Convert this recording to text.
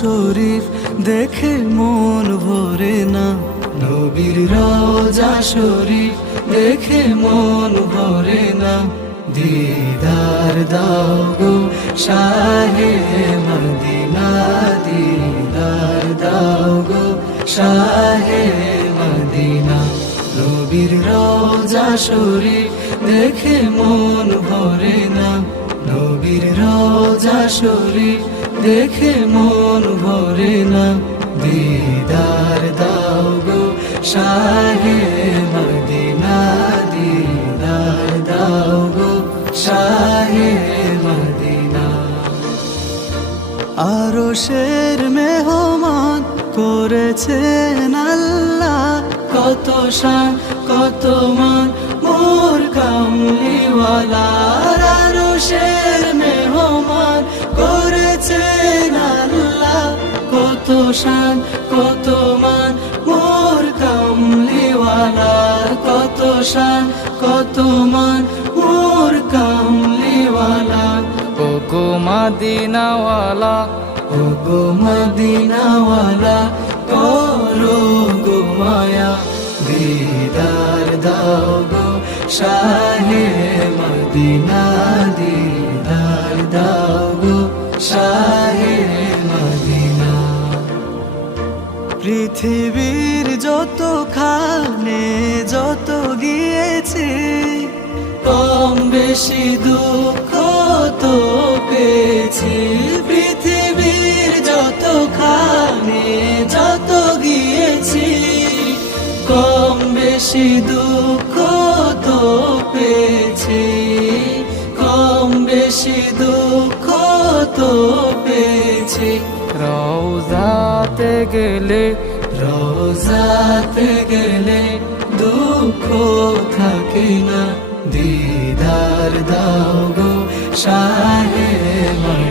শরীফ দেখে মন ভরে না, নবীর রওজা শরীফ দেখে মন ভরে না। দিদার দাও গো শাহে মদিনা, দিদার দাও গো শাহে মদিনা। নবীর রওজা শরীফ দেখে মন ভরে না, নবীর রওজা শরীফ দেখে মন ভরে না। দিদার দাও গো শাহে মদিনা, দিদার দাও গো শাহে মদিনা। আরশের মেহমান করেছেন আল্লাহ, কত শান কত মান মোর কামলিওয়ালা। আরশের মেহমান করেছেন আল্লাহ, কত শান কত মান মোর কামলিওয়ালা, কত শান কত মান মোর কামলিওয়ালা। ও গো মদিনাওয়ালা, ও গো মদিনাওয়ালা, করো গো মায়া। দিদার দাও গো শাহে মদিনা, দিদার দাও গো শাহে মদিনা। পৃথিবীর যত খানে যত গিয়েছি, কম বেশি দুঃখ তো পেয়েছি। পৃথিবীর যত খানে যত গিয়েছি, কম বেশি দুঃখ তো পেয়েছি, কম বেশি দুঃখ তো পেয়েছি। রওজাতে গেলে, রওজাতে গেলে দুঃখ থাকে না। দিদার দাও গো শাহে মদিনা।